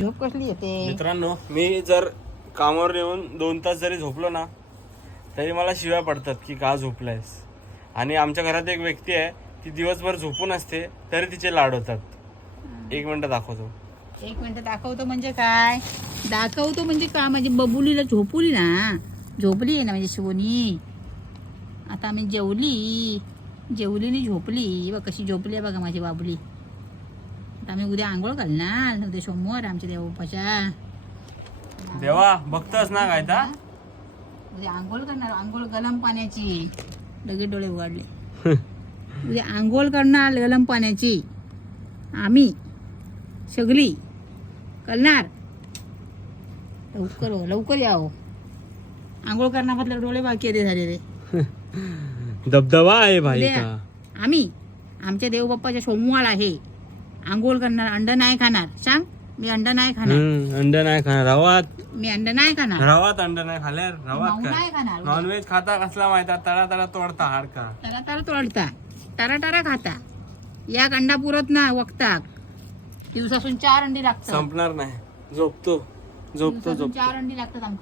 झोप कसली येते मित्रांनो, मी जर कामावर येऊन 2 तास जरी झोपलो ना तरी मला शिव्या पडतात की का झोपलायस. आणि आमच्या घरात एक व्यक्ती आहे, ती दिवसभर झोपून असते तरी तिचे लाड होतात. 1 मिनिट दाखवतो. 1 मिनिट दाखवतो म्हणजे काय? दाखवतो म्हणजे काय? म्हणजे बबुलीला झोपवली ना, झोपली आहे ना म्हणजे सोनी. आता आम्ही जेवलीने झोपली. बघ कशी झोपली आहे बघा माझी बाबुली. आता आम्ही उद्या आंघोळ घालणार. उद्या सोमवार आमच्या देवबापाच्या. देवा बघतोस ना काय ता? उद्या आंघोळ करणार. आंघोळ गरम पाण्याची. लगेच डोळे उघडले. उद्या आंघोळ करणार गरम पाण्याची. आम्ही सगळी करणार. लवकर हो, लवकर या हो. आंघोळ करणार म्हटलं डोळे बाकी आहे झाले रे. दबदबा आहे भाई उद्या का. आम्ही आमच्या देवबाप्पाच्या सोमवार आहे. आंघोळ करणार. अंड नाही खाणार. सांग, मी अंड नाही खाणार. अंड नाही खाणार. रवात मी अंड नाही खाणार. रवात अंड नाही खाल्यार रवात माऊ काय नाही खाणार. नॉनव्हेज खाता कसला माहिती? तळा तळा तोडता हाडका. टरा टरा तोडता, टरा टरा खाता. या अंडा पुरत ना वक्ताक. दिवसासून 4 अंडी लागतात. संपणार नाही. झोपतो 4 अंडी लागतात आमका.